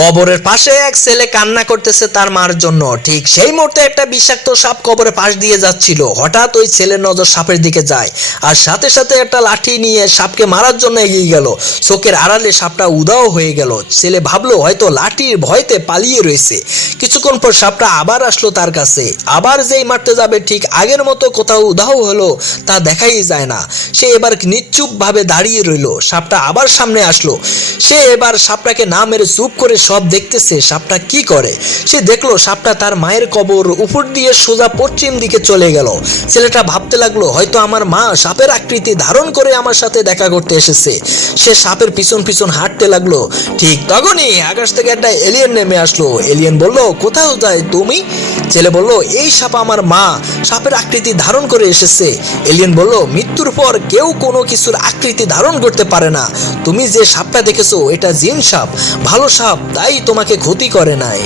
কবরের পাশে এক ছেলে কান্না করতেছে তার মার জন্য। ঠিক সেই মুহূর্তে একটা বিষাক্ত সাপ কবরের পাশ দিয়ে যাচ্ছিল। হঠাৎ ওই ছেলের নজর সাপের দিকে যায়, আর সাথে সাথে একটা লাঠি নিয়ে সাপকে মারার জন্য এগিয়ে গেল। চোখের আড়ালে সাপটা উধাও হয়ে গেল। ছেলে ভাবলো হয়তো লাঠির ভয়তে পালিয়ে রয়েছে। কিছুক্ষণ পর সাপটা আবার আসলো তার কাছে। আবার যেই মারতে যাবে ঠিক আগের মতো কোথাও উধাও হলো, তা দেখাই যায় না। সে এবার নিশ্চুপ ভাবে দাঁড়িয়ে রইল। সাপটা আবার সামনে আসলো। সে এবার সাপটাকে না মেরে চুপ করে সব দেখতেছে সাপটা কি করে। সে দেখলো সাপটা তার মায়ের কবর উপর দিয়ে সোজা পশ্চিম দিকে চলে গেল। ছেলেটা ভাবতে লাগলো হয়তো আমার মা সাপের আকৃতি ধারণ করে আমার সাথে দেখা করতে এসেছে। সে সাপের পিছন পিছন হাঁটতে লাগলো। ঠিক তখনই আকাশ থেকে একটা এলিয়েন নেমে আসলো। এলিয়েন বলল, কোথাও যায় তুমি? ছেলে বলল, এই সাপ আমার মা, সাপের আকৃতি ধারণ করে এসেছে। এলিয়েন বলল, মৃত্যুর পর কেউ কোনো কিছুর আকৃতি ধারণ করতে পারে না। তুমি যে সাপটা দেখেছো এটা জিন সাপ, ভালো সাপ, তাই তোমাকে ক্ষতি করে নাই।